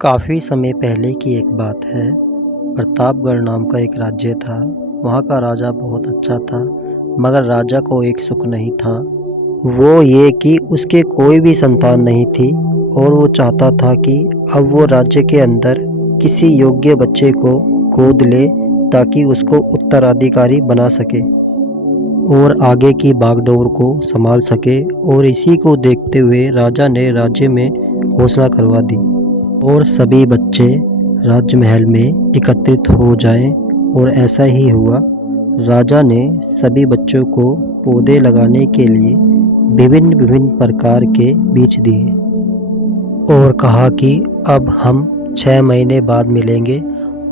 काफ़ी समय पहले की एक बात है। प्रतापगढ़ नाम का एक राज्य था। वहाँ का राजा बहुत अच्छा था, मगर राजा को एक सुख नहीं था। वो ये कि उसके कोई भी संतान नहीं थी और वो चाहता था कि अब वो राज्य के अंदर किसी योग्य बच्चे को गोद ले ताकि उसको उत्तराधिकारी बना सके और आगे की बागडोर को संभाल सके। और इसी को देखते हुए राजा ने राज्य में घोषणा करवा दी और सभी बच्चे राजमहल में एकत्रित हो जाएं। और ऐसा ही हुआ। राजा ने सभी बच्चों को पौधे लगाने के लिए विभिन्न विभिन्न प्रकार के बीज दिए और कहा कि अब हम 6 महीने बाद मिलेंगे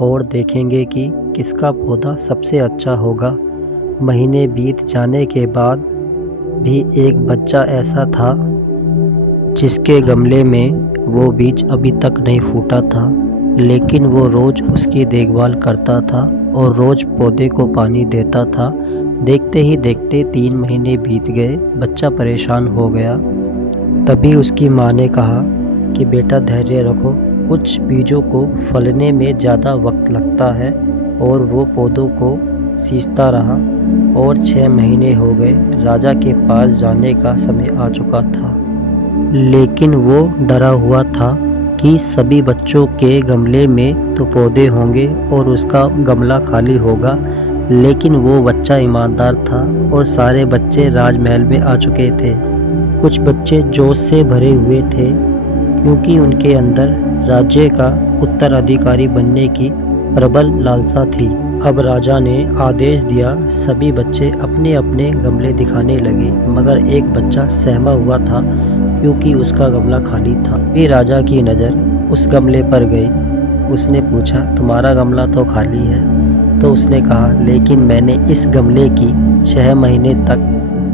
और देखेंगे कि किसका पौधा सबसे अच्छा होगा। महीने बीत जाने के बाद भी एक बच्चा ऐसा था जिसके गमले में वो बीज अभी तक नहीं फूटा था, लेकिन वो रोज़ उसकी देखभाल करता था और रोज़ पौधे को पानी देता था। देखते ही देखते 3 महीने बीत गए। बच्चा परेशान हो गया। तभी उसकी माँ ने कहा कि बेटा धैर्य रखो, कुछ बीजों को फलने में ज़्यादा वक्त लगता है। और वो पौधों को सींचता रहा और 6 महीने हो गए। राजा के पास जाने का समय आ चुका था, लेकिन वो डरा हुआ था कि सभी बच्चों के गमले में तो पौधे होंगे और उसका गमला खाली होगा। लेकिन वो बच्चा ईमानदार था और सारे बच्चे राजमहल में आ चुके थे। कुछ बच्चे जोश से भरे हुए थे क्योंकि उनके अंदर राज्य का उत्तराधिकारी बनने की प्रबल लालसा थी। अब राजा ने आदेश दिया, सभी बच्चे अपने अपने गमले दिखाने लगे, मगर एक बच्चा सहमा हुआ था क्योंकि उसका गमला खाली था। फिर राजा की नज़र उस गमले पर गई। उसने पूछा, तुम्हारा गमला तो खाली है। तो उसने कहा, लेकिन मैंने इस गमले की 6 महीने तक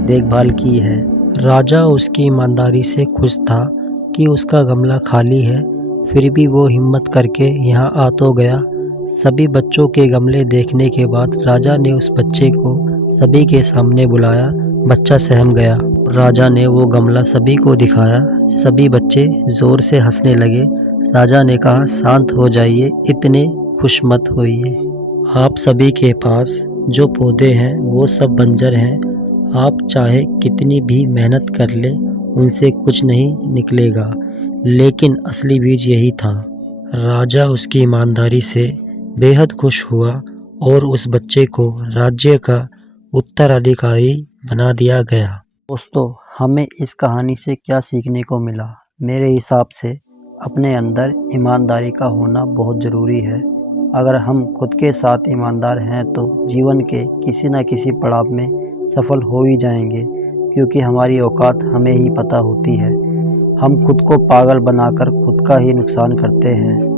देखभाल की है। राजा उसकी ईमानदारी से खुश था कि उसका गमला खाली है, फिर भी वो हिम्मत करके यहाँ आ तो गया। सभी बच्चों के गमले देखने के बाद राजा ने उस बच्चे को सभी के सामने बुलाया। बच्चा सहम गया। राजा ने वो गमला सभी को दिखाया। सभी बच्चे ज़ोर से हंसने लगे। राजा ने कहा, शांत हो जाइए, इतने खुश मत होइए। आप सभी के पास जो पौधे हैं वो सब बंजर हैं। आप चाहे कितनी भी मेहनत कर लें, उनसे कुछ नहीं निकलेगा। लेकिन असली बीज यही था। राजा उसकी ईमानदारी से बेहद खुश हुआ और उस बच्चे को राज्य का उत्तराधिकारी बना दिया गया। दोस्तों, हमें इस कहानी से क्या सीखने को मिला? मेरे हिसाब से अपने अंदर ईमानदारी का होना बहुत ज़रूरी है। अगर हम खुद के साथ ईमानदार हैं तो जीवन के किसी न किसी पड़ाव में सफल हो ही जाएंगे, क्योंकि हमारी औकात हमें ही पता होती है। हम खुद को पागल बनाकर खुद का ही नुकसान करते हैं।